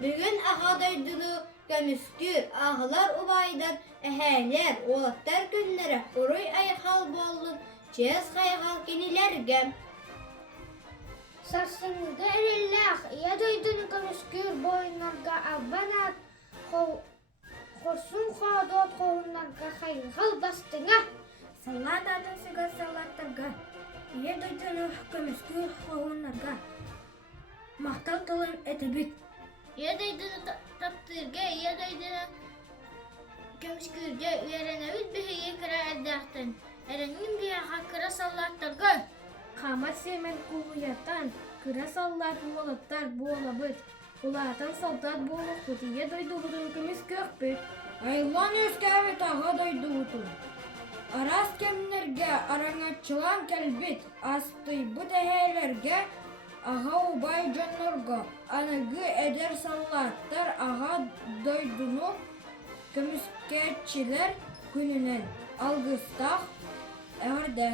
Бүгін аға дойдуну көмүскүүр ағылар убайдан әһәлер, олаттар күннәрі уруй айхал болын чез хайғал кенелерге. Сарсыңызда әрелләқ, ия дойдуну көмүскүүр бойынларға аббанат, хорсун қадот қоғынларға хайғал бастыңа. Салат атын сигар салаттарға, ия дойдуну көмүскүүр қоғынларға мақтал тылын әтебет. Ия дойдуну таптырға, ия дойдуну көмүскүүрге үйәренәбіт бігі екірі әрдәқтін. Әрәнін бияға кыра салаттарға. Қамат семен кулуятан кыра саллат болаттар болабыт. Улаатан солдат болық бұт, ия дойдуғудun көмүскүүр бит. Айлан өскәбет аға дойдуғудun. Арас кемнерге араңатчылан кәлбет, асты бұт әһәлерге аға убай жоннорго. Анығы әдер саллаттар аға дойдуну көмүскээччилэр күннэринэн алгыстах эҕэрдэ.